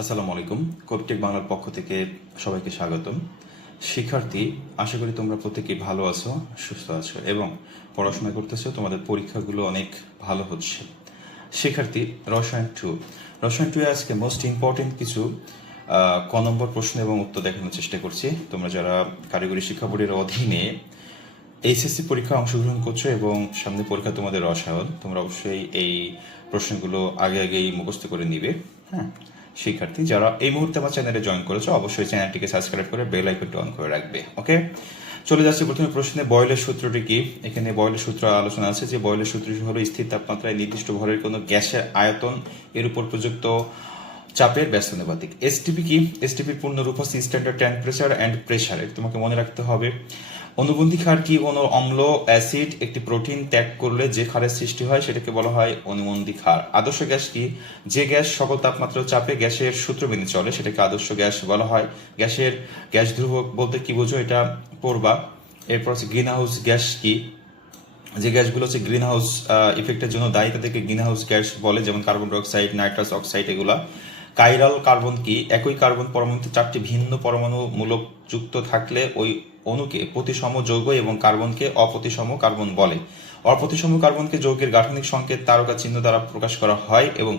আসসালামু আলাইকুম। কবিটেক বাংলার পক্ষ থেকে সবাইকে স্বাগতম। শিক্ষার্থী, আশা করি তোমরা প্রত্যেকেই ভালো আছো, সুস্থ আছো এবং পড়াশোনা করতেছো, তোমাদের পরীক্ষাগুলো অনেক ভালো হচ্ছে। শিক্ষার্থী, রসায়ন টু রসায়ন টু আজকে মোস্ট ইম্পর্টেন্ট কিছু ক নম্বর প্রশ্ন এবং উত্তর দেখানোর চেষ্টা করছি। তোমরা যারা কারিগরি শিক্ষা বোর্ডের অধীনে এইচএসসি পরীক্ষা অংশগ্রহণ করছ এবং সামনে পরীক্ষা তোমাদের রসায়ন, তোমরা অবশ্যই এই প্রশ্নগুলো আগে আগেই মুখস্থ করে নিবে হ্যাঁ? শিক্ষার্থী যারা এই মুহূর্তে আমার চ্যানেলে জয়েন করেছ, অবশ্যই চ্যানেলটিকে সাবস্ক্রাইব করে বেল আইকনটি অন করে রাখবে ওকে চলে যাচ্ছে প্রথমে প্রশ্নে, বয়লের সূত্রটি কি? এখানে বয়লের সূত্র আলোচনা আছে যে বয়লের সূত্রটি হলো স্থির তাপমাত্রায় নির্দিষ্ট ভরের কোনো গ্যাসের আয়তন এর উপর প্রযুক্ত চাপের ব্যস্তানুপাতিক এসটিপি কি? এসটিপির পূর্ণ রূপ হচ্ছে স্ট্যান্ডার্ড টেম্পারেচার অ্যান্ড প্রেশার তোমাকে মনে রাখতে হবে, অনুবন্ধী ক্ষার কি? কোনো অম্ল অ্যাসিড একটি প্রোটিন ত্যাগ করলে যে ক্ষারের সৃষ্টি হয় সেটাকে বলা হয় অনুবন্ধী ক্ষার। আদর্শ গ্যাস কি? যে গ্যাস সকল তাপমাত্রা চাপে গ্যাসের সূত্র মেনে চলে, সেটাকে আদর্শ গ্যাস বলা হয়। গ্যাসের গ্যাস ধ্রুবক বলতে কি বোঝো? এটা পড়বা। এরপর হচ্ছে গ্রিন হাউস গ্যাস কি? যে গ্যাসগুলো হচ্ছে গ্রিন হাউস ইফেক্টের জন্য দায়ী, তাদেরকে গ্রিন হাউস গ্যাস বলে, যেমন কার্বন ডাইঅক্সাইড নাইট্রাস অক্সাইড এগুলা। কাইরাল কার্বন কি? একই কার্বন পরমাণুতে চারটি ভিন্ন পরমাণু মূলক যুক্ত থাকলে ওই অণুকে প্রতিসম যৌগ এবং কার্বনকে অপ্রতিসম কার্বন বলে। অপ্রতিসম কার্বনকে যৌগের গাঠনিক সংকেত তারকা চিহ্ন দ্বারা প্রকাশ করা হয় এবং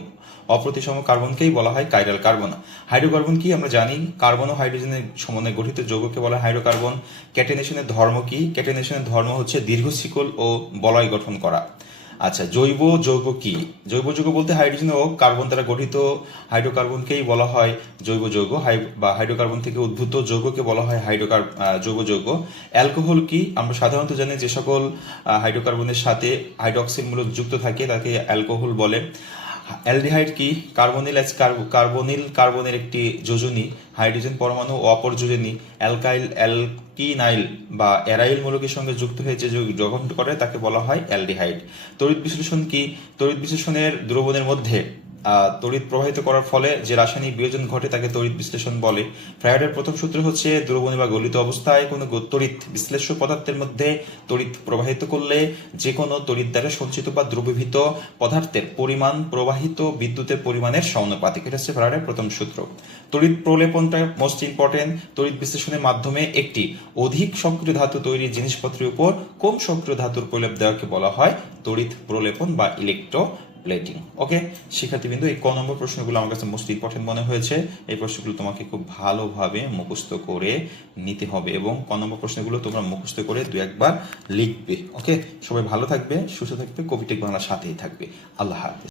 অপ্রতিসম কার্বনকেই বলা হয় কাইরাল কার্বন হাইড্রোকার্বন কি? আমরা জানি। কার্বন ও হাইড্রোজেনের সমন্বয়ে গঠিত যৌগকে বলা হয় হাইড্রোকার্বন ক্যাটেনেশনের ধর্ম কি? ক্যাটেনেশনের ধর্ম হচ্ছে দীর্ঘ শিকল ও বলয় গঠন করা। আচ্ছা জৈব যৌগ কি? জৈব যৌগ বলতে হাইড্রোজেন ও কার্বন দ্বারা গঠিত হাইড্রোকার্বনকেই বলা হয় জৈব যৌগ। বা হাইড্রোকার্বন থেকে উদ্ভূত যৌগকে বলা হয় হাইড্রোকার জৈব যৌগ অ্যালকোহল কি? আমরা সাধারণত জানি যে সকল হাইড্রোকার্বনের সাথে হাইড্রক্সিল মূলক যুক্ত থাকে, তাকে অ্যালকোহল বলে। অ্যালডিহাইড কি? কার্বনিল কার্বনিল কার্বনের একটি যোজনী, হাইড্রোজেন পরমাণু ও অপর যোজনী, অ্যালকাইল অ্যালকিনাইল বা অ্যারাইল মূলকের সঙ্গে যুক্ত হয়ে যে গঠন করে তাকে বলা হয় অ্যালডিহাইড। তড়িৎ বিশ্লেষণ কি? তড়িৎ বিশ্লেষণের দ্রবণের মধ্যে তড়িৎ প্রবাহিত করার ফলে যে রাসায়নিক বিয়োজন ঘটে তাকে তড়িৎ বিশ্লেষণ বলে। ফ্রাইডের প্রথম সূত্র হচ্ছে, দ্রবণী বা গলিত অবস্থায় কোনো তড়িৎ বিশ্লেষ্য পদার্থের মধ্যে তড়িৎ প্রবাহিত করলে যে কোনো তড়িৎ দ্বারা সঞ্চিত বা দ্রবীভূত পদার্থের পরিমাণ প্রবাহিত বিদ্যুতের পরিমাণের সমানুপাতিক। এটা হচ্ছে ফ্রাইডের প্রথম সূত্র। তড়িৎ প্রলেপনটা মোস্ট ইম্পর্টেন্ট তড়িৎ বিশ্লেষণের মাধ্যমে একটি অধিক সক্রিয় ধাতু তৈরির জিনিসপত্রের উপর কম সক্রিয় ধাতুর প্রলেপ দেওয়াকে বলা হয় তড়িৎ প্রলেপন বা ইলেকট্রো প্লেটিং ওকে শিক্ষার্থী বিন্দু এই ক নম্বর প্রশ্নগুলো আমার কাছে মোস্ট ইম্পর্টেন্ট মনে হয়েছে। এই প্রশ্নগুলো তোমাকে খুব ভালোভাবে মুখস্থ করে নিতে হবে এবং ক নম্বর প্রশ্নগুলো তোমরা মুখস্থ করে দু একবার লিখবে। ওকে সবাই ভালো থাকবে, সুস্থ থাকবে কবিটেক বাংলার সাথেই থাকবে। আল্লাহ হাফিজ।